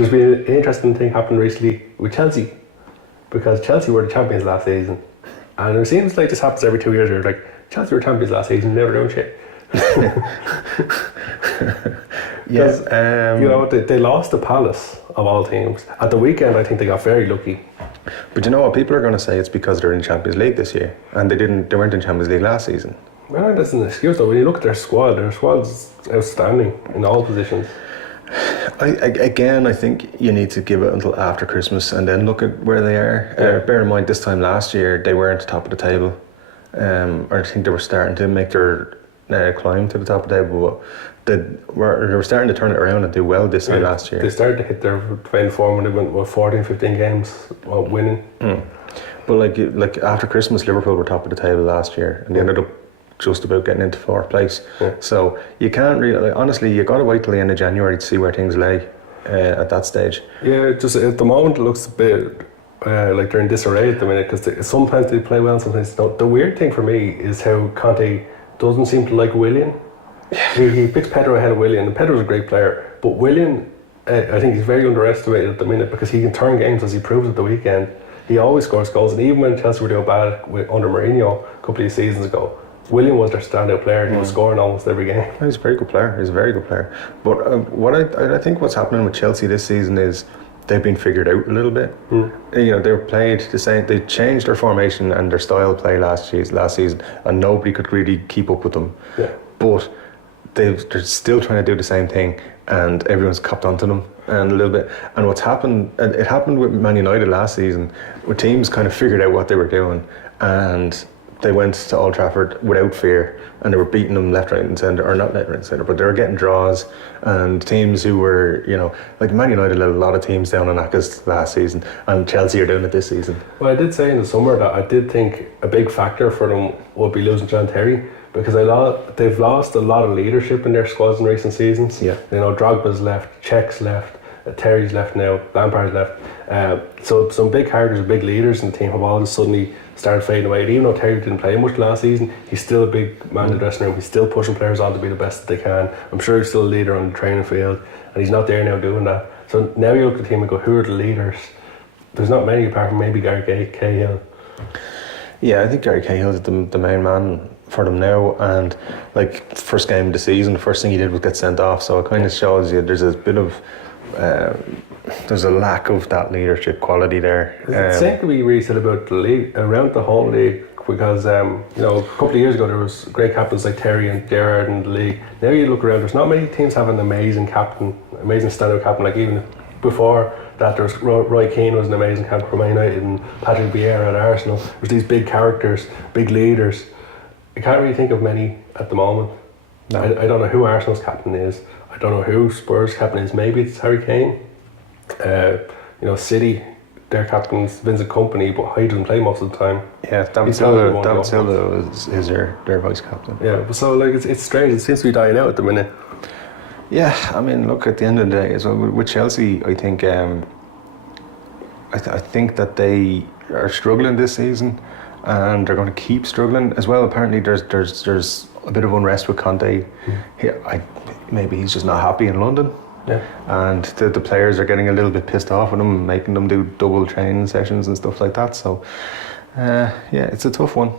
There's been an interesting thing happened recently with Chelsea, because Chelsea were the champions last season, and it seems like this happens every 2 years. They're like, Chelsea were champions last season, never doing shit. Yes, you know, they lost the Palace of all teams at the weekend. I think they got very lucky. but you know what? People are going to say it's because they're in Champions League this year, and they weren't in Champions League last season. Well, that's an excuse though. When you look at their squad's outstanding in all positions. I think you need to give it until after Christmas and then look at where they are. Bear in mind, this time last year they weren't top of the table, or I think they were starting to make their climb to the top of the table. But they were starting to turn it around and do well this year last year. They started to hit their final form when they went 14, 15 games winning. But like after Christmas, Liverpool were top of the table last year, and they ended up just about getting into fourth place. So you can't really, honestly, you got to wait till the end of January to see where things lay at that stage. Yeah, just at the moment it looks a bit like they're in disarray at the minute, because sometimes they play well, sometimes they don't. The weird thing for me is how Conte doesn't seem to like Willian. He picks Pedro ahead of Willian, and Pedro's a great player, but Willian, I think he's very underestimated at the minute, because he can turn games, as he proved at the weekend. He always scores goals, and even when Chelsea were doing bad under Mourinho a couple of seasons ago, William was their standout player. He was scoring almost every game. He's a very good player. He's a very good player. But what I think what's happening with Chelsea this season is they've been figured out a little bit. You know, they played the same. They changed their formation and their style of play last season, and nobody could really keep up with them. Yeah. But they're still trying to do the same thing, and everyone's copped onto them and a little bit. And what's happened? It happened with Man United last season, where teams kind of figured out what they were doing, and they went to Old Trafford without fear, and they were beating them left, right and centre, or not left, right and centre, but they were getting draws, and teams who were, you know, like Man United let a lot of teams down on knackers last season, and Chelsea are doing it this season. Well, I did say in the summer that I did think a big factor for them would be losing John Terry, because they've lost a lot of leadership in their squads in recent seasons. Yeah. You know, Drogba's left, Czech's left, Terry's left now, Lampard's left. So some big characters, big leaders in the team have all suddenly started fading away. And even though Terry didn't play much last season, he's still a big man in the dressing room. He's still pushing players on to be the best that they can. I'm sure he's still a leader on the training field, and he's not there now doing that. So now you look at the team and go, who are the leaders? There's not many apart from maybe Gary Cahill. Yeah, I think Gary Cahill is the main man for them now, and like first game of the season, the first thing he did was get sent off, so it kind of shows you there's a bit of there's a lack of that leadership quality there. The same could be really said about the league, around the whole league, because you know, a couple of years ago there was great captains like Terry and Gerrard in the league. Now you look around, there's not many teams have an amazing captain, amazing standout captain. Like even before that, there was Roy Keane was an amazing captain for Man United, and Patrick Vieira at Arsenal. There's these big characters, big leaders. I can't really think of many at the moment. No. I don't know who Arsenal's captain is. I don't know who Spurs' captain is. Maybe it's Harry Kane. You know, City, their captain's Vincent Kompany, but he doesn't play most of the time. Yeah, David Silva is their vice captain. Yeah, but so like it's strange. It seems to be dying out at the minute. Yeah, I mean, look, at the end of the day, so with Chelsea, I think I think that they are struggling this season, and they're going to keep struggling as well. Apparently, there's a bit of unrest with Conte. Maybe he's just not happy in London. Yeah. And the players are getting a little bit pissed off with him, making them do double training sessions and stuff like that. So, yeah, it's a tough one.